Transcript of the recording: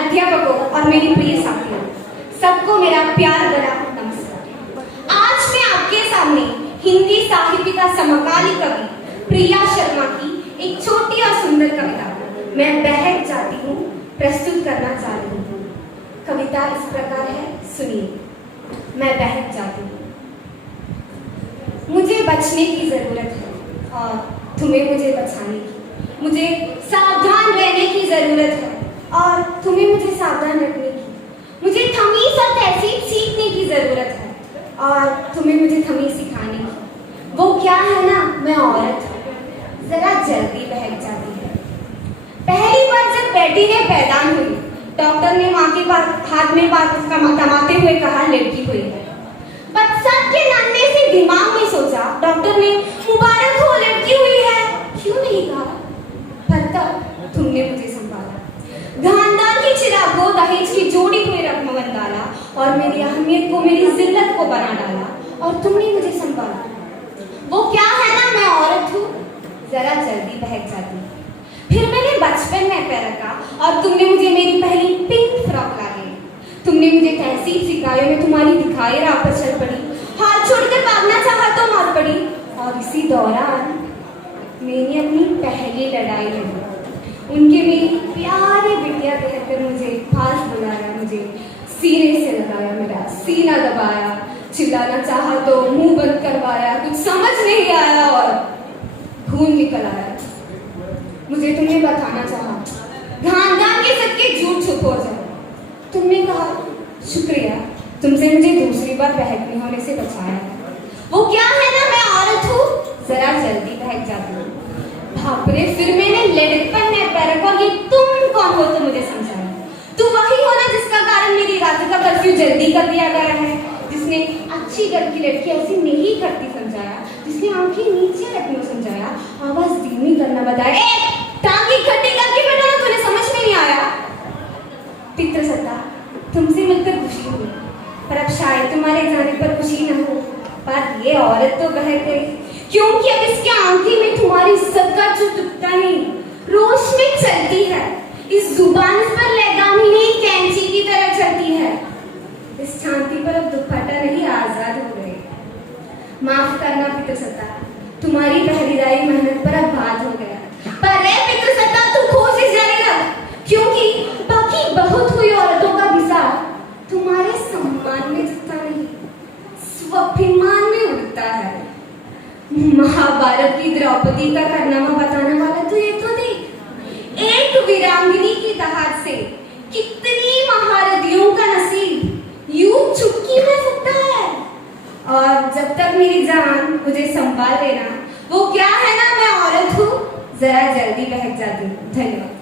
अध्यापकों और मेरी प्रिय साथियों, सबको मेरा प्यार भरा नमस्कार। आज मैं आपके सामने हिंदी साहित्य का समकालीन कवि प्रिया शर्मा की एक छोटी और सुंदर कविता मैं बहक जाती हूँ प्रस्तुत करना चाह रही हूँ। कविता इस प्रकार है, सुनिए। मैं बहक जाती हूँ। मुझे बचने की जरूरत है और तुम्हें मुझे बचाने की। मुझे सावधान रहने की जरूरत है और तुम्हें मुझे सावधान रखने की। मुझे तमीज और तहजीब सीखने की जरूरत है और तुम्हें मुझे तमीज सिखाने की। वो क्या है ना, मैं औरत हूँ, जरा जल्दी बहक जाती है। पहली बार जब बेटी ने पैदान हुई, डॉक्टर ने माँ के हाथ में बात थमाते हुए कहा, लड़की हुई है। बच्चा के नन्हे से दिमाग में सोचा, डॉक्टर ने मुबारक हो, लड़की हुई है, क्यों नहीं कहा? पर तब तुमने मुझे संभाला, खानदान की चिराग को दहेज की जोड़ी हुए रकम डाला और मेरी अहमियत को, मेरी जिल्लत को बना डाला और तुमने मुझे संभाला। वो क्या है ना, मैं औरत हूँ, जरा जल्दी बहक जाती। फिर मैंने बचपन में पैर रखा और तुमने मुझे मेरी पहली पिंक फ्रॉक ला दी। तुमने मुझे तहसीब सिखाई, मैं तुम्हारी दिखाई राह पर चल पड़ी। हाथ छोड़कर भागना चाहा तो मार पड़ी और इसी दौरान मैंने अपनी पहली लड़ाई लड़ी। उनके मेरी प्यारी बिटिया कहकर मुझे पास बुलाया, मुझे सीने से लगाया, मेरा सीना दबाया। चिल्लाना चाहा तो मुंह बंद करवाया, कुछ समझ नहीं आया और खून निकल आया। मुझे तुमने बताना चाहा, खानदान के सबके झूठ छुप हो जाए। तुमने कहा, शुक्रिया, तुमसे मुझे दूसरी बार बहक होने से बचाया है। वो क्या है ना, मैं औरत हूँ, जरा जल्दी बहक जाती हूँ। भापरे, फिर मैंने लड़कपन में पैर रखा और ये तुम कौन हो तो मुझे समझाया। तू वही हो ना जिसका कारण मेरी रात का कर्फ्यू जल्दी कर दिया गया है, जिसने अच्छी घर की लड़की ऐसी नहीं करती समझाया, जिसने आंखें नीचे रखना समझाया, आवाज धीमी करना बताया। टांगी खट्टी करके बैठा ना, तुझे समझ में नहीं आया। पितृसत्ता, तुमसे मिलकर खुशी हुई, पर अब शायद तुम्हारे जाने पर खुशी न हो। पर ये औरत तो बहक गई, क्योंकि अब इसके आंखें में तुम्हारी इज्जत का जो टुकता नहीं, रोशनी चलती है। इस जुबान पर लगाम ही नहीं, कैंची की तरह चलती है। इस छाती पर अब दुपट्टा नहीं, आजाद हो गए। माफ करना पितृसत्ता, तुम्हारी पहरीदारी मेहनत पर अब बात हो गया। पर रे पितृसत्ता, तू कोशिश जारी रख, क्योंकि बाकी बहुत हुई औरतों का विसार तुम्हारे सम्मान में जितना नहीं, स्वाभिमान में उड़ता है। महाभारत की द्रौपदी का कारनामा बताने वाला तो ये तो देख, एक वीरांगनी की दहाड़ से कितनी महारथियों का नसीब यूं चुटकी में सकता है। और जब तक मेरी जान मुझे संभाल लेना, वो क्या है ना, मैं औरत हूँ, जरा जल्दी बहक जाती हूँ। धन्यवाद।